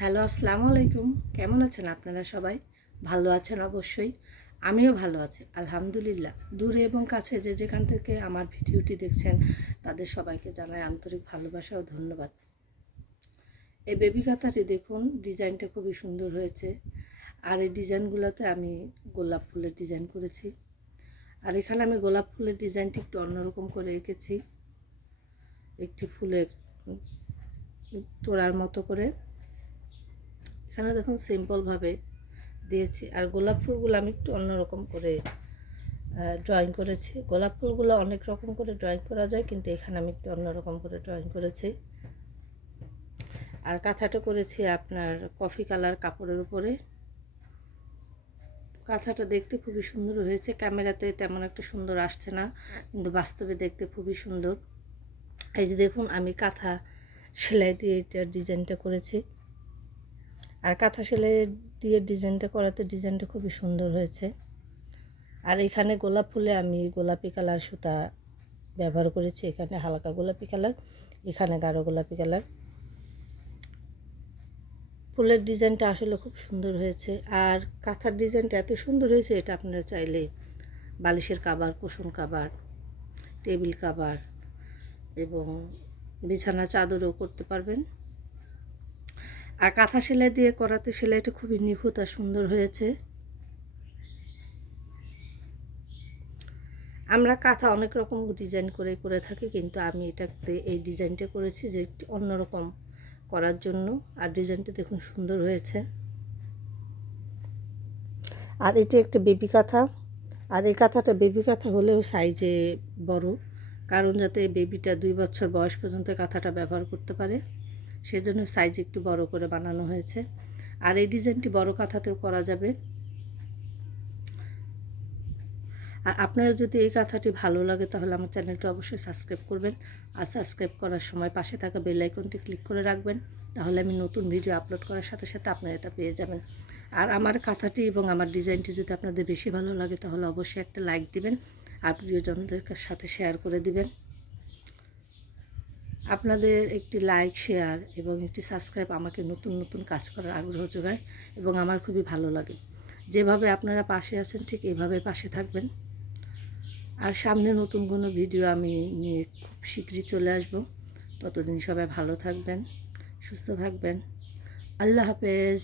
Hello, আসসালামু আলাইকুম। কেমন আছেন আপনারা সবাই? ভালো আছেন অবশ্যই। আমিও ভালো আছি আলহামদুলিল্লাহ। দূরে এবং কাছে যে যেখান থেকে আমার ভিডিওটি দেখছেন তাদের সবাইকে জানাই আন্তরিক ভালোবাসা ও ধন্যবাদ। এই বেবি কাঁথাটি দেখুন, ডিজাইনটা খুবই সুন্দর হয়েছে। আর এই ডিজাইনগুলোতে আমি গোলাপ ফুলের ডিজাইন করেছি। আর এখানে আমি গোলাপ ফুলের ডিজাইনটি একটু অন্যরকম করে এঁকেছি। একটি ফুলের তোড়ার মতো করে এখানে দেখুন সিম্পলভাবে দিয়েছি। আর গোলাপ ফুলগুলো আমি একটু অন্যরকম করে ড্রয়িং করেছি। গোলাপ ফুলগুলো অনেক রকম করে ড্রয়িং করা যায়, কিন্তু এখানে আমি একটু অন্যরকম করে ড্রয়িং করেছি। আর কাঁথাটা করেছি আপনার কফি কালার কাপড়ের উপরে। কাঁথাটা দেখতে খুবই সুন্দর হয়েছে। ক্যামেরাতে তেমন একটা সুন্দর আসছে না, কিন্তু বাস্তবে দেখতে খুবই সুন্দর। এই যে দেখুন, আমি কাঁথা সেলাই দিয়ে এটার ডিজাইনটা করেছি। আর কাঁথা সেলাই দিয়ে ডিজাইনটা করাতে ডিজাইনটা খুবই সুন্দর হয়েছে। আর এখানে গোলাপ ফুলে আমি গোলাপি কালার সুতা ব্যবহার করেছি। এখানে হালকা গোলাপি কালার, এখানে গাঢ় গোলাপি কালার। ফুলের ডিজাইনটা আসলে খুব সুন্দর হয়েছে। আর কাঁথার ডিজাইনটা এত সুন্দর হয়েছে, এটা আপনারা চাইলে বালিশের cover, cushion cover, table cover এবং বিছানা চাদরও করতে পারবেন। আর কাঁথা সেলাই দিয়ে করাতে সেলাইটা খুবই নিখুঁত আর সুন্দর হয়েছে। আমরা কাঁথা অনেক রকম ডিজাইন করে থাকি, কিন্তু আমি এটাতে এই ডিজাইনটা করেছি যে একটু অন্যরকম করার জন্য। আর ডিজাইনটা দেখুন সুন্দর হয়েছে। আর এটা একটা বেবি কাঁথা। আর এই কাঁথাটা বেবি কাঁথা হলেও সাইজে বড়, কারণ যাতে বেবিটা 2 বছর বয়স পর্যন্ত কাঁথাটা ব্যবহার করতে পারে, সেজন্য সাইজ একটু বড় করে বানানো হয়েছে। আর এই ডিজাইনটি বড় কাঁথাতেও করা যাবে। আর আপনার যদি এই কথাটি ভালো লাগে তাহলে আমার চ্যানেলটা অবশ্যই সাবস্ক্রাইব করবেন। আর সাবস্ক্রাইব করার সময় পাশে থাকা বেল আইকনটি ক্লিক করে রাখবেন, তাহলে আমি নতুন ভিডিও আপলোড করার সাথে সাথে আপনারা এটা পেয়ে যাবেন। আর আমার কথাটি এবং আমার ডিজাইনটি যদি আপনাদের বেশি ভালো লাগে তাহলে অবশ্যই একটা লাইক দিবেন আর প্রিয়জনদের সাথে শেয়ার করে দিবেন। আপনাদের একটি লাইক, শেয়ার এবং একটি সাবস্ক্রাইব আমাকে নতুন নতুন কাজ করার আগ্রহ যোগায় এবং আমার খুবই ভালো লাগে। যেভাবে আপনারা পাশে আছেন ঠিক এইভাবে পাশে থাকবেন। আর সামনে নতুন কোনো ভিডিও আমি নিয়ে খুব শীঘ্রই চলে আসব। ততদিন সবাই ভালো থাকবেন, সুস্থ থাকবেন। আল্লাহ হাফেজ।